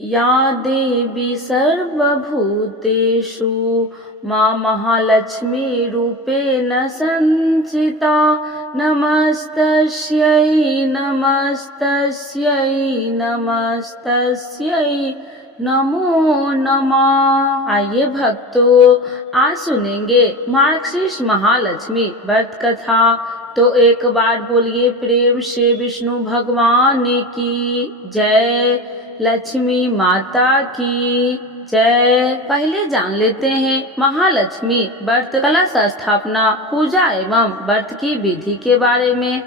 या देवी सर्वभूतेषु मां महालक्ष्मीरूपेण संस्थिता नमस्तस्यै नमस्तस्यै नमस्तस्यै नमो नमः। आइए भक्तों, आज सुनेंगे मार्गशीर्ष महालक्ष्मी व्रत कथा। तो एक बार बोलिए प्रेम से विष्णु भगवान की जय, लक्ष्मी माता की जय। पहले जान लेते हैं महालक्ष्मी व्रत कलश स्थापना, पूजा एवं व्रत की विधि के बारे में।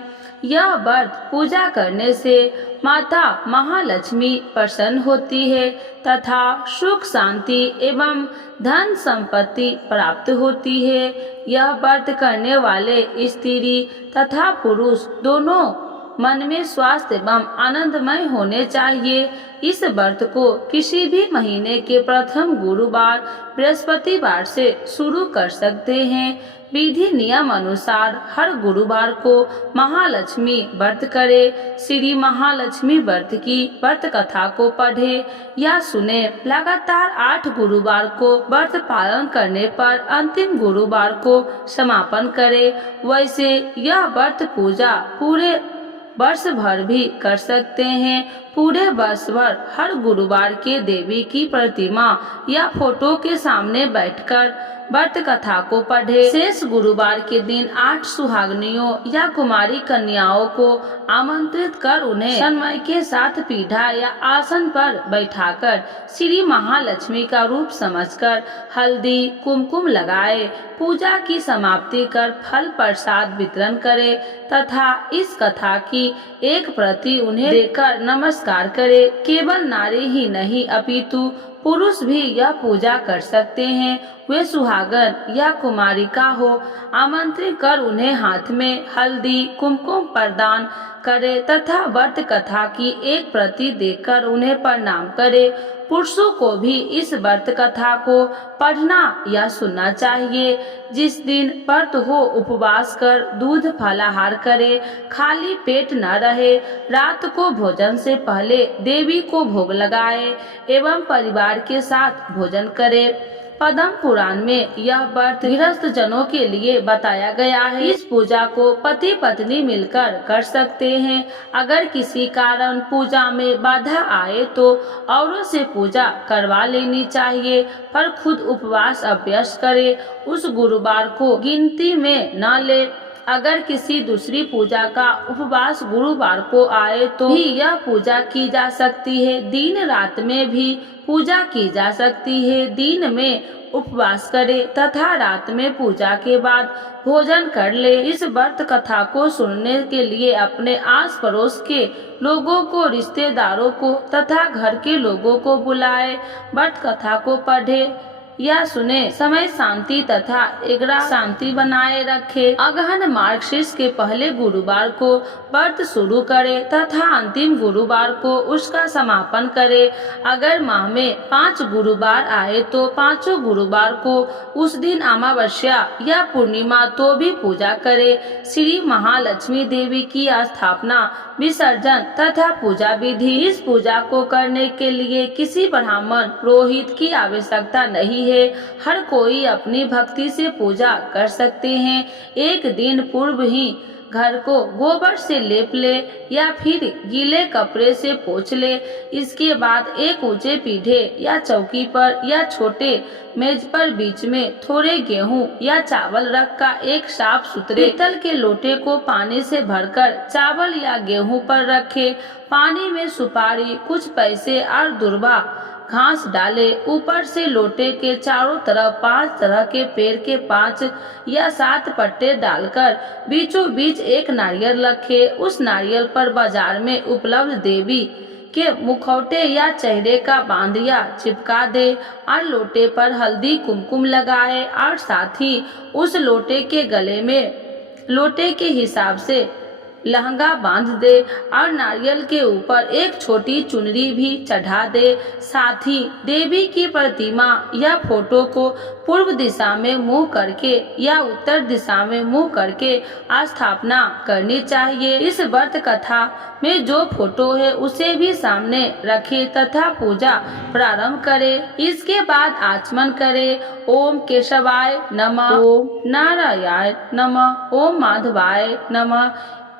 यह व्रत पूजा करने से माता महालक्ष्मी प्रसन्न होती है तथा सुख शांति एवं धन संपत्ति प्राप्त होती है। यह व्रत करने वाले स्त्री तथा पुरुष दोनों मन में स्वास्थ्य एवं आनंदमय होने चाहिए। इस व्रत को किसी भी महीने के प्रथम गुरुवार बृहस्पतिवार से शुरू कर सकते हैं। विधि नियम अनुसार हर गुरुवार को महालक्ष्मी व्रत करे। श्री महालक्ष्मी व्रत की व्रत कथा को पढ़े या सुने। लगातार 8 गुरुवार को व्रत पालन करने पर अंतिम गुरुवार को समापन करे। वैसे यह व्रत पूजा पूरे वर्ष भर भी कर सकते हैं। पूरे वर्ष भर हर गुरुवार के देवी की प्रतिमा या फोटो के सामने बैठकर व्रत कथा को पढ़े। शेष गुरुवार के दिन 8 सुहागनियों या कुमारी कन्याओं को आमंत्रित कर उन्हें सम्मान के साथ पीढ़ा या आसन पर बैठाकर श्री महालक्ष्मी का रूप समझकर हल्दी कुमकुम लगाए। पूजा की समाप्ति कर फल प्रसाद वितरण करे तथा इस कथा की एक प्रति उन्हें देकर नमस्कार करे। केवल नारी ही नहीं अपितु पुरुष भी यह पूजा कर सकते हैं। वे सुहागन या कुमारिका हो, आमंत्रित कर उन्हें हाथ में हल्दी कुमकुम प्रदान करे तथा व्रत कथा की एक प्रति देकर उन्हें प्रणाम करे। पुरुषों को भी इस व्रत कथा को पढ़ना या सुनना चाहिए। जिस दिन व्रत हो उपवास कर दूध फलाहार करे, खाली पेट न रहे। रात को भोजन से पहले देवी को भोग लगाए एवं परिवार के साथ भोजन करे। पद्म पुराण में यह व्रत गृहस्थ जनों के लिए बताया गया है। इस पूजा को पति पत्नी मिलकर कर सकते हैं। अगर किसी कारण पूजा में बाधा आए तो औरों से पूजा करवा लेनी चाहिए, पर खुद उपवास अभ्यास करे। उस गुरुवार को गिनती में न ले। अगर किसी दूसरी पूजा का उपवास गुरुवार को आए तो भी यह पूजा की जा सकती है। दिन रात में भी पूजा की जा सकती है। दिन में उपवास करे तथा रात में पूजा के बाद भोजन कर ले। इस व्रत कथा को सुनने के लिए अपने आस पड़ोस के लोगों को, रिश्तेदारों को तथा घर के लोगों को बुलाए। व्रत कथा को पढ़े या सुने। समय शांति तथा एग्रा शांति बनाए रखे। अगहन मार्गशीर्ष के पहले गुरुवार को व्रत शुरू करे तथा अंतिम गुरुवार को उसका समापन करे। अगर माह में 5 गुरुवार आए तो 5 गुरुवार को उस दिन अमावस्या या पूर्णिमा तो भी पूजा करे। श्री महालक्ष्मी देवी की स्थापना, विसर्जन तथा पूजा विधि। इस पूजा को करने के लिए किसी ब्राह्मण पुरोहित की आवश्यकता नहीं है। हर कोई अपनी भक्ति से पूजा कर सकते हैं। एक दिन पूर्व ही घर को गोबर से लेप ले या फिर गीले कपड़े से पोंछ ले। इसके बाद एक ऊंचे पीढ़े या चौकी पर या छोटे मेज पर बीच में थोड़े गेहूं या चावल रखकर एक साफ सुथरे पीतल के लोटे को पानी से भरकर चावल या गेहूं पर रखे। पानी में सुपारी, कुछ पैसे और दुर्वा घास डाले। ऊपर से लोटे के चारों तरफ 5 तरह के पेड़ के 5 या 7 पत्ते डालकर बीचों बीच एक नारियल रखे। उस नारियल पर बाजार में उपलब्ध देवी के मुखौटे या चेहरे का बांधिया चिपका दे और लोटे पर हल्दी कुमकुम लगाए और साथ ही उस लोटे के गले में लोटे के हिसाब से लहंगा बांध दे और नारियल के ऊपर एक छोटी चुनरी भी चढ़ा दे। साथ ही देवी की प्रतिमा या फोटो को पूर्व दिशा में मुंह करके या उत्तर दिशा में मुंह करके स्थापना करनी चाहिए। इस व्रत कथा में जो फोटो है उसे भी सामने रखे तथा पूजा प्रारंभ करे। इसके बाद आचमन करे। ओम केशवाय नमः, ओम नारायणाय नमः, ओम माधवाय नमः।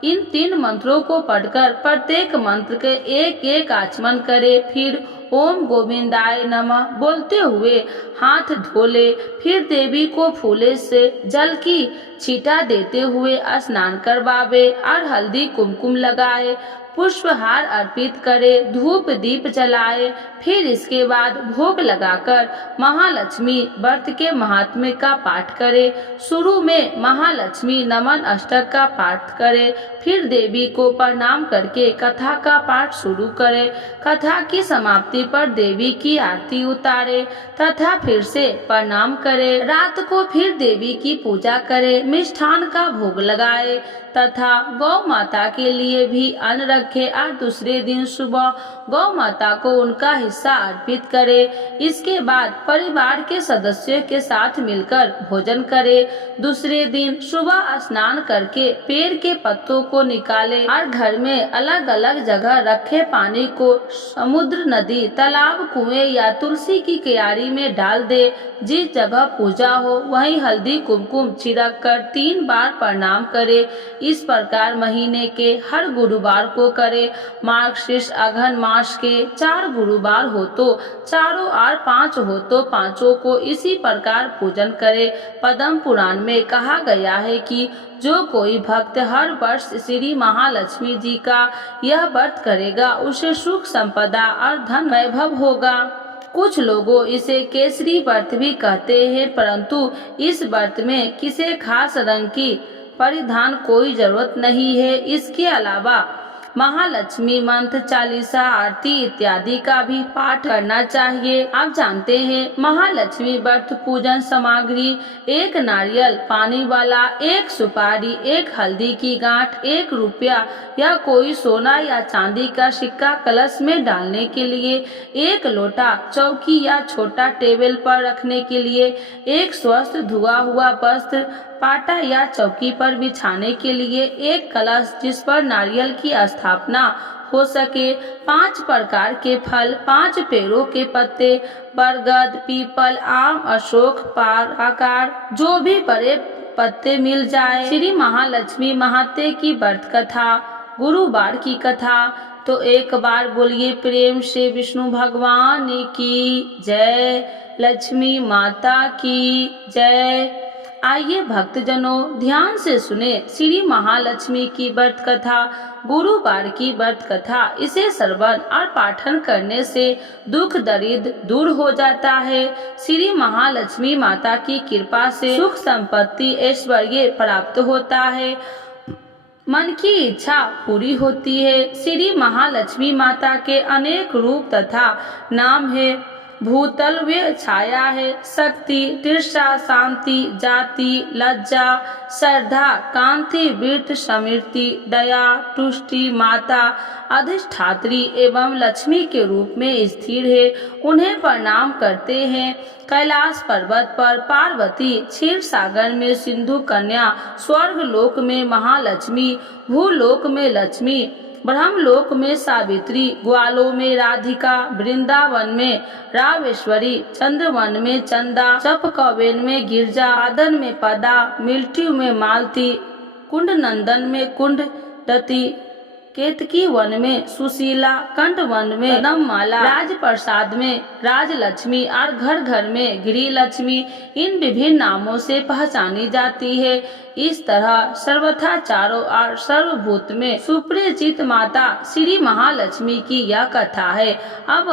इन 3 मंत्रों को पढ़कर प्रत्येक मंत्र के एक एक आचमन करे। फिर ओम गोविंदाय नमः बोलते हुए हाथ धो ले। फिर देवी को फूले से जल की छींटा देते हुए स्नान करवावे और हल्दी कुमकुम लगाए, पुष्पहार अर्पित करे, धूप दीप जलाए। फिर इसके बाद भोग लगाकर महालक्ष्मी व्रत के महात्म्य का पाठ करे। शुरू में महालक्ष्मी नमन अष्टक का पाठ करे। फिर देवी को प्रणाम करके कथा का पाठ शुरू करे। कथा की समाप्ति पर देवी की आरती उतारे तथा फिर से प्रणाम करे। रात को फिर देवी की पूजा करे, मिष्ठान का भोग लगाए तथा गौ माता के लिए भी अन्न रखे और दूसरे दिन सुबह गौ माता को उनका हिस्सा अर्पित करे। इसके बाद परिवार के सदस्यों के साथ मिलकर भोजन करे। दूसरे दिन सुबह स्नान करके पेड़ के पत्तों को निकाले और घर में अलग अलग जगह रखे पानी को समुद्र, नदी, तालाब, कुएं या तुलसी की क्यारी में डाल दे। जिस जगह पूजा हो वहीं हल्दी कुमकुम छिड़क कर 3 बार प्रणाम करे। इस प्रकार महीने के हर गुरुवार को करे। मार्गशीर्ष अघन मास के 4 गुरुवार हो तो 4 और 5 हो तो 5 को इसी प्रकार पूजन करे। पद्म पुराण में कहा गया है कि जो कोई भक्त हर वर्ष श्री महालक्ष्मी जी का यह व्रत करेगा उसे सुख संपदा और धन वैभव होगा। कुछ लोगों इसे केसरी व्रत भी कहते हैं, परंतु इस व्रत में किसी खास रंग की परिधान कोई जरूरत नहीं है। इसके अलावा महालक्ष्मी मंत्र, चालीसा, आरती इत्यादि का भी पाठ करना चाहिए। आप जानते हैं महालक्ष्मी व्रत पूजन सामग्री 1 नारियल पानी वाला, 1 सुपारी, 1 हल्दी की गांठ, 1 रुपया या कोई सोना या चांदी का सिक्का कलश में डालने के लिए, 1 लोटा चौकी या छोटा टेबल पर रखने के लिए, 1 स्वस्थ धुआ हुआ वस्त्र पाटा या चौकी पर बिछाने के लिए, 1 कलश जिस पर नारियल की स्थापना हो सके, 5 प्रकार के फल, 5 पेड़ों के पत्ते, बरगद, पीपल, आम, अशोक, पाराकार, जो भी बड़े पत्ते मिल जाए। श्री महालक्ष्मी महात्म्य की व्रत कथा। गुरुवार की कथा। तो एक बार बोलिए प्रेम से विष्णु भगवान की जय, लक्ष्मी माता की जय। आइए भक्तजनों ध्यान से सुने श्री महालक्ष्मी की व्रत कथा, गुरुवार की व्रत कथा। इसे श्रवण और पाठन करने से दुख दरिद्र दूर हो जाता है। श्री महालक्ष्मी माता की कृपा से सुख संपत्ति ऐश्वर्य प्राप्त होता है, मन की इच्छा पूरी होती है। श्री महालक्ष्मी माता के अनेक रूप तथा नाम है। भूतल वे छाया है, शक्ति, तृषा, शांति, जाति, लज्जा, श्रद्धा, कांति, वृत्त, समृद्धि, दया, तुष्टि, माता, अधिष्ठात्री एवं लक्ष्मी के रूप में स्थिर है। उन्हें प्रणाम करते हैं। कैलाश पर्वत पर पार्वती, क्षीर सागर में सिंधु कन्या, स्वर्ग लोक में महालक्ष्मी, भूलोक में लक्ष्मी, ब्रह्मलोक में सावित्री, ग्वालों में राधिका, वृंदावन में रावेश्वरी, चंद्रवन में चंदा, चपकवेन में गिरजा, आदन में पदा, मिल्ट्यू में मालती, कुंड नंदन में कुंडदती, केतकी वन में सुशीला, कंठ वन में कदममाला, राजप्रसाद में राजलक्ष्मी और घर घर में गृहलक्ष्मी इन विभिन्न नामों से पहचानी जाती है। इस तरह सर्वथा चारों और सर्वभूत में सुपरिचित माता श्री महालक्ष्मी की यह कथा है। अब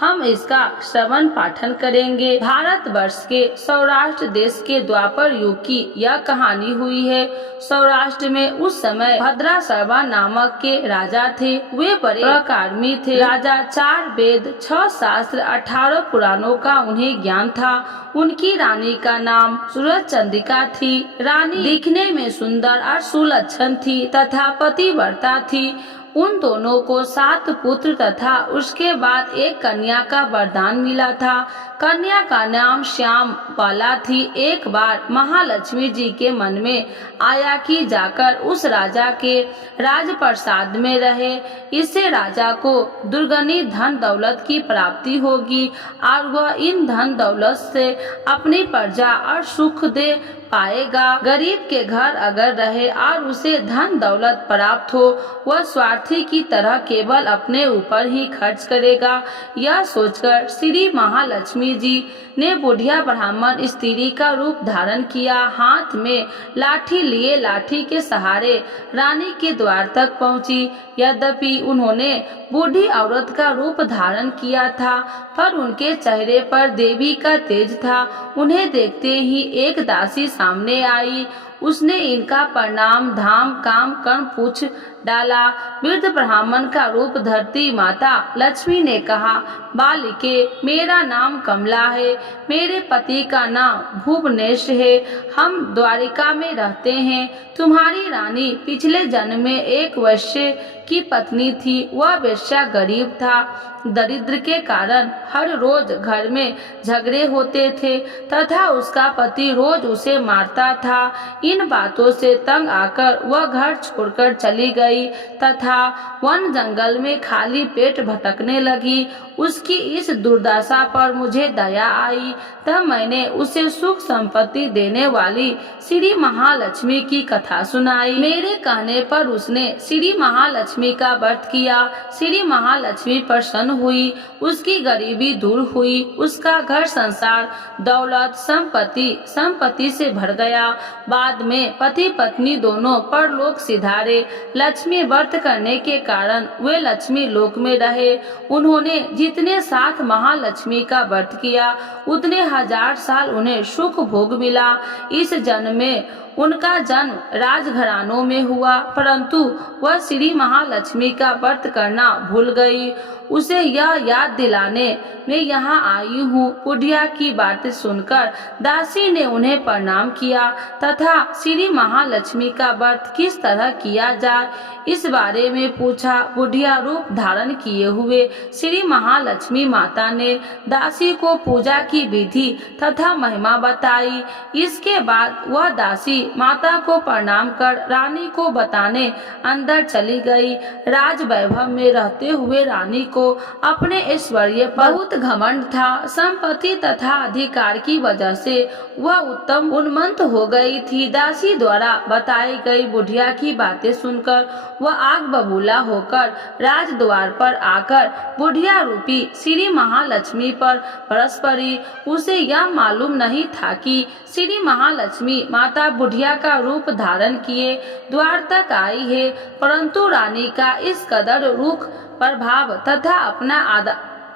हम इसका श्रवण पाठन करेंगे। भारतवर्ष के सौराष्ट्र देश के द्वापर युग की यह कहानी हुई है। सौराष्ट्र में उस समय भद्राशर्मा नामक के राजा थे। वे बड़े पराक्रमी थे। राजा 4 वेद 6 शास्त्र 18 पुराणों का उन्हें ज्ञान था। उनकी रानी का नाम सूरज चंद्रिका थी। रानी दिखने में सुंदर और सुलक्षण थी तथा पतिव्रता थी। उन दोनों को 7 पुत्र तथा उसके बाद एक कन्या का वरदान मिला था। कन्या का नाम श्याम बाला थी। एक बार महालक्ष्मी जी के मन में आया कि जाकर उस राजा के राजप्रसाद में रहे। इससे राजा को दुर्गनी धन दौलत की प्राप्ति होगी और वह इन धन दौलत से अपनी प्रजा और सुख दे पाएगा। गरीब के घर अगर रहे और उसे धन दौलत प्राप्त हो, वह स्वार्थी की तरह केवल अपने ऊपर ही खर्च करेगा। यह सोचकर श्री महालक्ष्मी जी ने बुढ़िया ब्राह्मण स्त्री का रूप धारण किया। हाथ में लाठी लिए लाठी के सहारे रानी के द्वार तक पहुंची। यद्यपि उन्होंने बूढ़ी औरत का रूप धारण किया था, पर उनके चेहरे पर देवी का तेज था। उन्हें देखते ही एक दासी सामने आई। उसने इनका प्रणाम धाम काम कर पूछ डाला। वृद्ध ब्राह्मण का रूप धरती माता लक्ष्मी ने कहा, बालिके, मेरा नाम कमला है। मेरे पति का नाम भुवनेश है। हम द्वारिका में रहते हैं। तुम्हारी रानी पिछले जन्म में एक वैश्य की पत्नी थी। वह वेश्या गरीब था। दरिद्र के कारण हर रोज घर में झगड़े होते थे तथा उसका पति रोज उसे मारता था। इन बातों से तंग आकर वह घर छोड़कर चली गई तथा वन जंगल में खाली पेट भटकने लगी। उसकी इस दुर्दशा पर मुझे दया आई, तब मैंने उसे सुख संपत्ति देने वाली श्री महालक्ष्मी की कथा सुनाई। मेरे कहने पर उसने श्री महालक्ष्मी का व्रत किया। श्री महालक्ष्मी प्रसन्न हुई। उसकी गरीबी दूर हुई। उसका घर संसार दौलत संपत्ति से भर गया। बाद में पति पत्नी दोनों परलोक सिधारे। लक्ष्मी व्रत करने के कारण वे लक्ष्मी लोक में रहे। उन्होंने जितने साथ महालक्ष्मी का व्रत किया, उतने 1000 साल उन्हें सुख भोग मिला। इस जन्म में उनका जन्म राजघरानों में हुआ, परंतु वह श्री महालक्ष्मी का व्रत करना भूल गई। उसे यह याद दिलाने मैं यहाँ आई हूँ। बुढ़िया की बातें सुनकर दासी ने उन्हें प्रणाम किया तथा श्री महालक्ष्मी का व्रत किस तरह किया जाए इस बारे में पूछा। बुढ़िया रूप धारण किए हुए श्री महालक्ष्मी माता ने दासी को पूजा की विधि तथा महिमा बताई। इसके बाद वह दासी माता को प्रणाम कर रानी को बताने अंदर चली गई। राज वैभव में रहते हुए रानी को अपने ऐश्वर्य पर बहुत घमंड था। संपत्ति तथा अधिकार की वजह से वह उत्तम उन्मत्त हो गई थी। दासी द्वारा बताई गई बुढ़िया की बातें सुनकर वह आग बबूला होकर राजद्वार पर आकर बुढ़िया रूपी श्री महालक्ष्मी पर बरस पड़ी। उसे यह मालूम नहीं था कि श्री महालक्ष्मी माता बुढ़िया का रूप धारण किए द्वार तक आई है, परंतु रानी का इस कदर रूख प्रभाव तथा अपना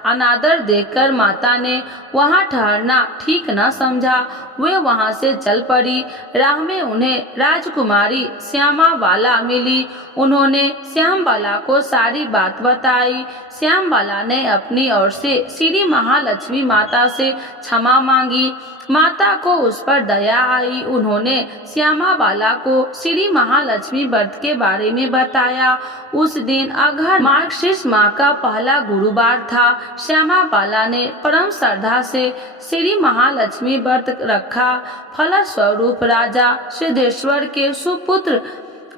अनादर देखकर माता ने वहां ठहरना ठीक न समझा। वे वहां से चल पड़ी। राह में उन्हें राजकुमारी श्यामा बाला मिली। उन्होंने श्याम बाला को सारी बात बताई। श्याम बाला ने अपनी ओर से श्री महालक्ष्मी माता से क्षमा मांगी। माता को उस पर दया आई। उन्होंने श्यामा बाला को श्री महालक्ष्मी व्रत के बारे में बताया। उस दिन अघर मार्गशीर्ष माह का पहला गुरुवार था। श्यामा बाला ने परम श्रद्धा से श्री महालक्ष्मी व्रत रखा। फलस्वरूप राजा सिद्धेश्वर के सुपुत्र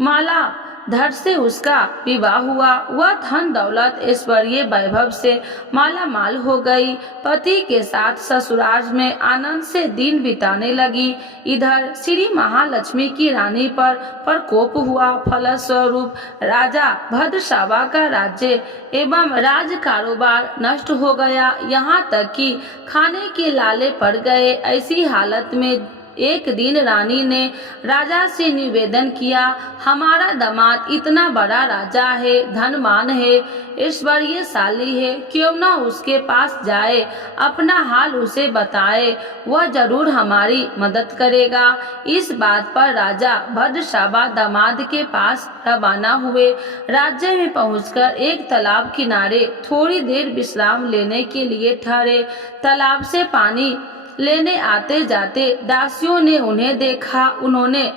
माला धर से उसका विवाह हुआ। वह धन दौलत ऐश्वर्य वैभव से माला माल हो गई। पति के साथ ससुराल में आनंद से दिन बिताने लगी। इधर श्री महालक्ष्मी की रानी पर प्रकोप हुआ। फलस्वरूप राजा भद्रशावा का राज्य एवं राज कारोबार नष्ट हो गया। यहाँ तक कि खाने के लाले पड़ गए। ऐसी हालत में एक दिन रानी ने राजा से निवेदन किया, हमारा दामाद इतना बड़ा राजा है, धनवान है, ऐश्वर्यशाली है, क्यों न उसके पास जाए, अपना हाल उसे बताए, वह जरूर हमारी मदद करेगा। इस बात पर राजा भद्रशबा दामाद के पास रवाना हुए। राज्य में पहुंचकर एक तालाब किनारे थोड़ी देर विश्राम लेने के लिए ठहरे। तालाब से पानी लेने आते जाते दासियों ने उन्हें देखा। उन्होंने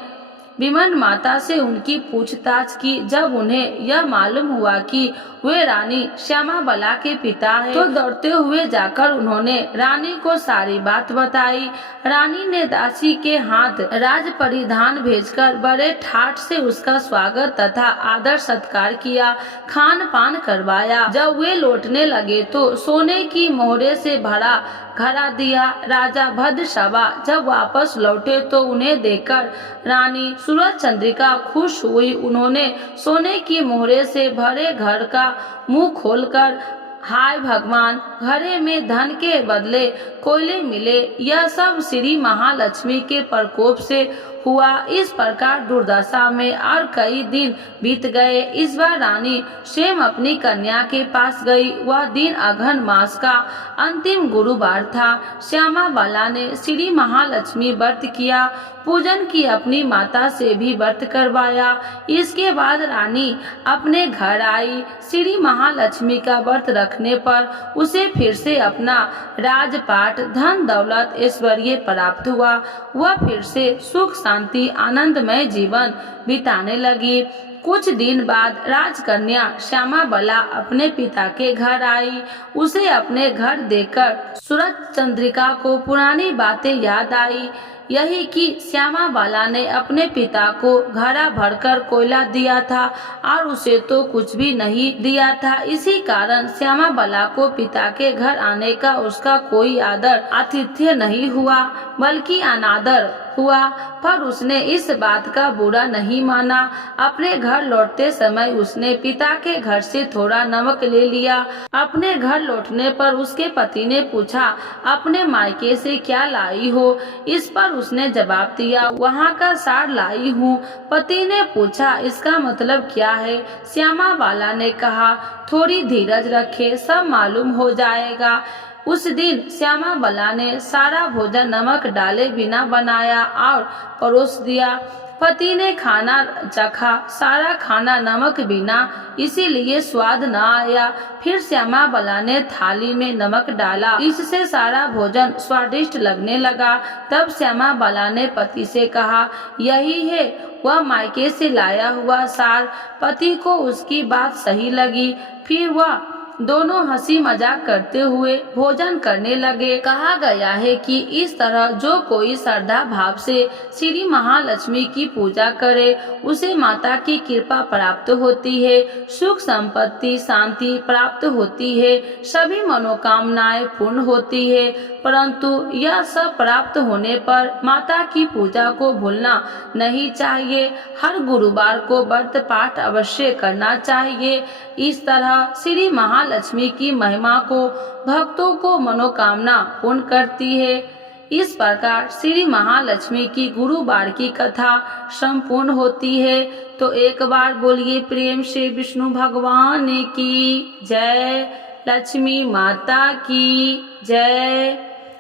विमन माता से उनकी पूछताछ की। जब उन्हें यह मालूम हुआ कि वे रानी श्यामाबला के पिता हैं, तो दौड़ते हुए जाकर उन्होंने रानी को सारी बात बताई। रानी ने दासी के हाथ राज परिधान भेजकर बड़े ठाठ से उसका स्वागत तथा आदर सत्कार किया, खान पान करवाया। जब वे लौटने लगे तो सोने की मोहरे से भरा घड़ा दिया। राजा भद्रशबा जब वापस लौटे तो उन्हें देखकर रानी सूरज चंद्रिका खुश हुई। उन्होंने सोने की मोहरे से भरे घर का मुंह खोलकर, हाय भगवान, घड़े में धन के बदले कोयले मिले, यह सब श्री महालक्ष्मी के प्रकोप से हुआ। इस प्रकार दुर्दशा में और कई दिन बीत गए। इस बार रानी स्वयं अपनी कन्या के पास गई। वह दिन अघन मास का अंतिम गुरुवार था। श्यामाबला ने श्री महालक्ष्मी व्रत किया, पूजन की, अपनी माता से भी व्रत करवाया। इसके बाद रानी अपने घर आई। श्री महालक्ष्मी का व्रत रखने पर उसे फिर से अपना राजपाट, धन दौलत, ऐश्वर्य प्राप्त हुआ। वह फिर से सुख शांति आनंदमय जीवन बिताने लगी। कुछ दिन बाद राजकन्या श्यामाबला अपने पिता के घर आई। उसे अपने घर देखकर सूरज चंद्रिका को पुरानी बातें याद आई। यही कि श्यामाबला ने अपने पिता को घड़ा भरकर कोयला दिया था और उसे तो कुछ भी नहीं दिया था। इसी कारण श्यामाबला को पिता के घर आने का उसका कोई आदर आतिथ्य नहीं हुआ, बल्कि अनादर हुआ। पर उसने इस बात का बुरा नहीं माना। अपने घर लौटते समय उसने पिता के घर से थोड़ा नमक ले लिया। अपने घर लौटने पर उसके पति ने पूछा, अपने मायके से क्या लाई हो? इस पर उसने जवाब दिया, वहाँ का सार लाई हूँ। पति ने पूछा, इसका मतलब क्या है? श्यामाबला ने कहा, थोड़ी धीरज रखे, सब मालूम हो जाएगा। उस दिन श्यामाबला ने सारा भोजन नमक डाले बिना बनाया और परोस दिया। पति ने खाना चखा, सारा खाना नमक बिना, इसीलिए स्वाद न आया। फिर श्यामाबला ने थाली में नमक डाला, इससे सारा भोजन स्वादिष्ट लगने लगा। तब श्यामाबला ने पति से कहा, यही है वह मायके से लाया हुआ सार। पति को उसकी बात सही लगी। फिर वह दोनों हंसी मजाक करते हुए भोजन करने लगे। कहा गया है कि इस तरह जो कोई श्रद्धा भाव से श्री महालक्ष्मी की पूजा करे, उसे माता की कृपा प्राप्त होती है, सुख संपत्ति शांति प्राप्त होती है, सभी मनोकामनाएं पूर्ण होती है। परंतु यह सब प्राप्त होने पर माता की पूजा को भूलना नहीं चाहिए। हर गुरुवार को व्रत पाठ अवश्य करना चाहिए। इस तरह श्री महालक्ष्मी की महिमा को भक्तों को मनोकामना पूर्ण करती है। इस प्रकार श्री महालक्ष्मी की गुरुवार की कथा संपूर्ण होती है। तो एक बार बोलिए प्रेम से विष्णु भगवान की जय, लक्ष्मी माता की जय,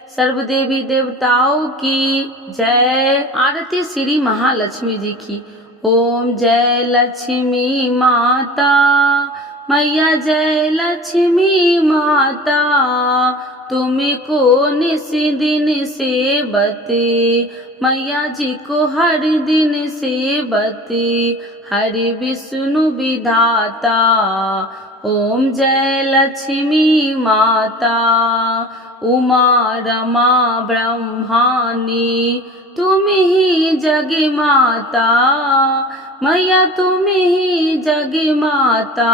सर्वदेवी देवताओं की जय। आरती श्री महालक्ष्मी जी की। ओम जय लक्ष्मी माता मैया, जय लक्ष्मी माता, तुमको निस दिन सेवते, मैया जी को हर दिन सेवते, हरि विष्णु विधाता। ओम जय लक्ष्मी माता, उमा रमा ब्रह्मानी, तुम ही जग माता, मैया तुम ही जग माता।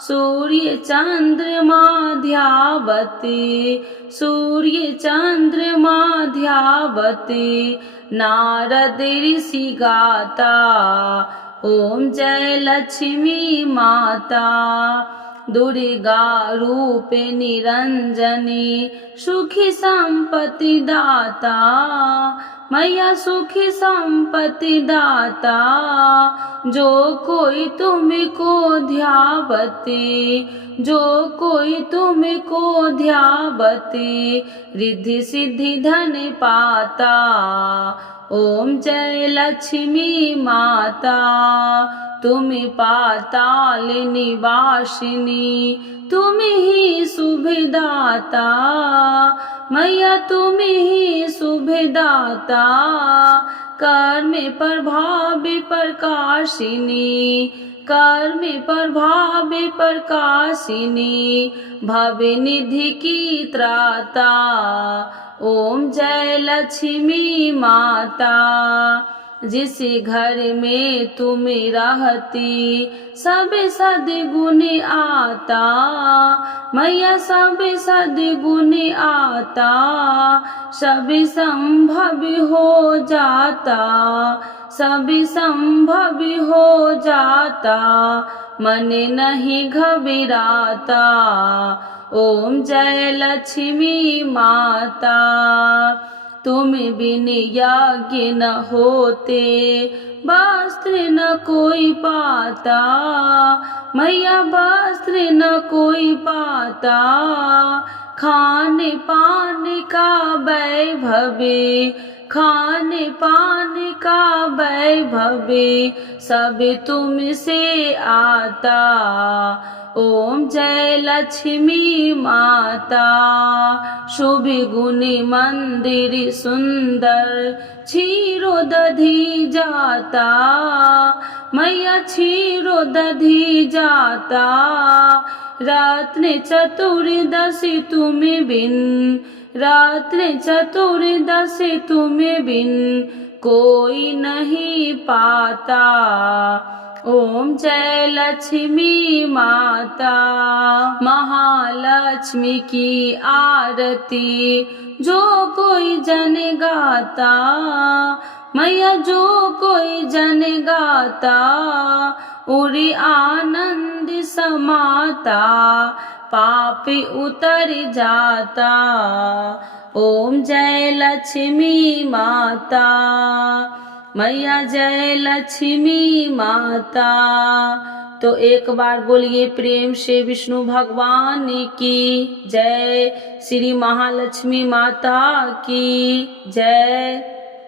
सूर्य चंद्रमा ध्यावती, सूर्य चंद्रमा ध्यावती, नारद ऋषि गाता। ओम जय लक्ष्मी माता। दुर्गा रूपे निरंजनी सुखी संपत्ति दाता मैया सुखी संपत्ति दाता जो कोई तुमको ध्यावती जो कोई तुमको ध्यावती रिद्धि सिद्धि धन पाता ओम जय लक्ष्मी माता तुम पाताल निवासिनी तुम ही शुभदाता मैया तुम ही शुभदाता कर्म प्रभावी प्रकाशिनी कर्म प्रभावी प्रकाशिनी भव निधि की त्राता ओम जय लक्ष्मी माता जिस घर में तुम रहती सब सद्गुण आता मैया सब सद्गुण आता सब संभव हो जाता सब संभव हो जाता मन नहीं घबराता ओम जय लक्ष्मी माता तुम बिन यज्ञ न होते वस्त्र न कोई पाता मैया वस्त्र न कोई पाता खाने पान का वैभव खाने पान का वैभव सब तुमसे आता ओम जय लक्ष्मी माता शुभ गुणी मंदिर सुंदर क्षीरो दधी जाता मैया क्षीरो दधी जाता रात्रि चतुर्दशी तुम बिन रात्रि चतुर्दशी तुम बिन कोई नहीं पाता ओम जय लक्ष्मी माता महालक्ष्मी की आरती जो कोई जन गाता मैया जो कोई जन गाता उरी आनंद समाता पाप उतर जाता ओम जय लक्ष्मी माता मैया जय लक्ष्मी माता। तो एक बार बोलिए प्रेम से विष्णु भगवान की जय, श्री महालक्ष्मी माता की जय।